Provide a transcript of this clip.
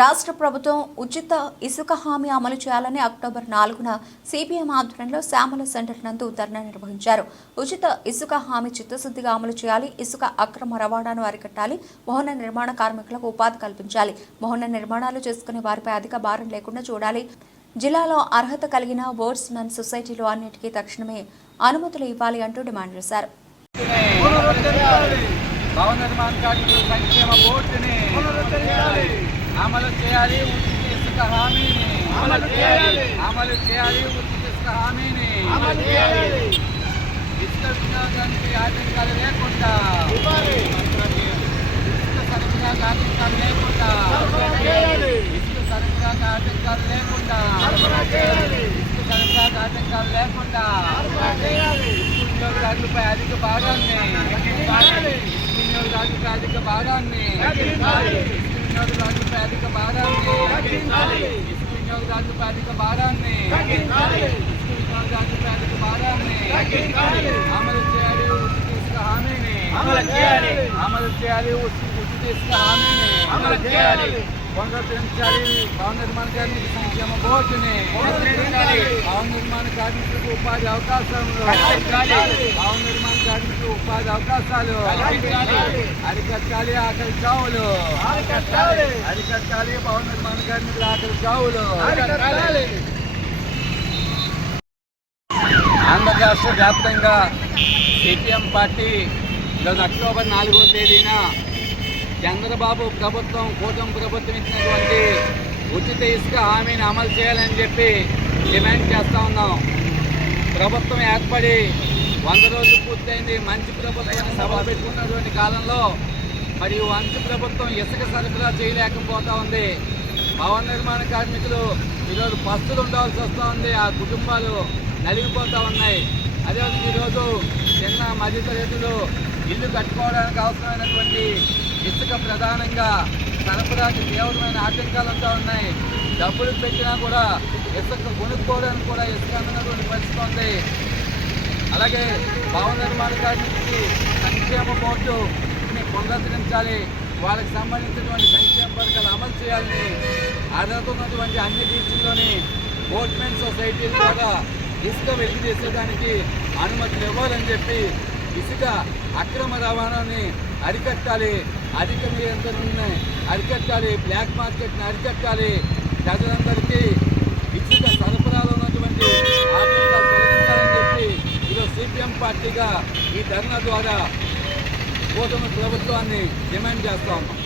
రాష్ట్ర ప్రభుత్వం ఉచిత ఇసుక హామీ అమలు చేయాలని అక్టోబర్ నాలుగున సిపిఎం ఆధ్వర్యంలో శ్యామల సెంటర్ నందు ధర్నా నిర్వహించారు. ఉచిత ఇసుక హామీ చిత్తశుద్ధిగా అమలు చేయాలి ఇసుక అక్రమ రవాణాను అరికట్టాలి భవన నిర్మాణ కార్మికులకు ఉపాధి కల్పించాలి భవన నిర్మాణాలు చేసుకునే వారిపై అధిక భారం లేకుండా చూడాలి. జిల్లాలో అర్హత కలిగిన వర్డ్స్ మెన్ సొసైటీలు అన్నిటికీ తక్షణమే అనుమతులు ఇవ్వాలి అంటూ డిమాండ్ చేశారు. భవన నిర్మాణ కార్మికుల సంక్షేమ అమలు చేయాలి ఉచిత ఇసుక హామీని. అమలు చేయాలి. అమలు చేయాలి ఉచిత ఇసుక హామీని. ఇసుక వినియోగానికి ఆటంకాలు లేకుండా. ఇసుక సరఫరాకు ఆటంకాలు లేకుండా. ఇసుక సరఫరాకు ఆటంకాలు లేకుండా. ఇసుక సరఫరాకు ఆటంకాలు లేకుండా. వినియోగదారులపై అధిక భాగాన్ని వినియోగదారులపై అధిక భాగాన్ని వినియోగదారులపై అధిక భాగాన్ని వినియోగదారులపై అధిక భాగాన్ని వినియోగదారులపై అధిక భాగాన్ని అమలు చేయాలి ఉచిత ఇసుక హామీని అమలు చేయాలి. అమలు చేయాలి ఉచిత ఉచిత ఇసుక హామీని అమలు చేయాలి. పునరుద్ధరించాలి భవన నిర్మాణ కార్మిక సంక్షేమ బోర్డుని పునరుద్ధరించాలి. భవన నిర్మాణ కార్మికులకు ఉపాధి అవకాశాలు కల్పించాలి. భవన నిర్మాణ కార్మికులకు ఉపాధి అవకాశాలు కల్పించాలి. అరికట్టాలి ఆకలి చావులు అరికట్టాలి. అరికట్టాలి భవన నిర్మాణ కార్మికుల ఆకలి చావులు అరికట్టాలి. ఆంధ్ర రాష్ట్ర వ్యాప్తంగా సిపిఎం పార్టీ ఈరోజు అక్టోబర్ నాలుగో తేదీన చంద్రబాబు ప్రభుత్వం కూటమి ప్రభుత్వం ఇచ్చినటువంటి ఉచిత ఇసుక హామీని అమలు చేయాలని చెప్పి డిమాండ్ చేస్తూ ఉన్నాం. ప్రభుత్వం ఏర్పడి వంద రోజులు పూర్తయింది. మంచి ప్రభుత్వాన్ని సభ పెట్టుకున్నటువంటి కాలంలో మరి మంచి ప్రభుత్వం ఇసుక సరఫరా చేయలేకపోతా ఉంది. భవన నిర్మాణ కార్మికులు ఈరోజు పస్తులు ఉండాల్సి వస్తూ ఉంది. ఆ కుటుంబాలు నలిగిపోతూ ఉన్నాయి. అదేవిధంగా ఈరోజు చిన్న మధ్యతరగతులు ఇల్లు కట్టుకోవడానికి అవసరమైనటువంటి ఇసుక ప్రధానంగా సరఫరాకి తీవ్రమైన ఆటంకాలు అంతా ఉన్నాయి. డబ్బులు పెట్టినా కూడా ఇసుక కొనుక్కోవడానికి కూడా ఇసుక అందనటువంటి పరిస్థితి ఉంది అలాగే భవన నిర్మాణ కార్మికులకి సంక్షేమ బోర్డు పునరుద్ధరించాలి. వాళ్ళకి సంబంధించినటువంటి సంక్షేమ పథకాలు అమలు చేయాలని అర్హత ఉన్నటువంటి అన్ని బీచ్ల్లోని బోట్మెంట్ సొసైటీలు ద్వారా ఇసుక వెలికి చేసేదానికి అనుమతులు ఇవ్వాలని చెప్పి ఇసుక అక్రమ రవాణాని అరికట్టాలి. అధిక నియంత్రణని అరికట్టాలి. బ్లాక్ మార్కెట్ని అరికట్టాలి. ప్రజలందరికీ ఇసుక సరఫరాలో ఉన్నటువంటి ఆటంకాలు తొలగించాలని చెప్పి ఈరోజు సిపిఎం పార్టీగా ఈ ధర్నా ద్వారా కూటమి ప్రభుత్వాన్ని డిమాండ్ చేస్తా ఉన్నాం.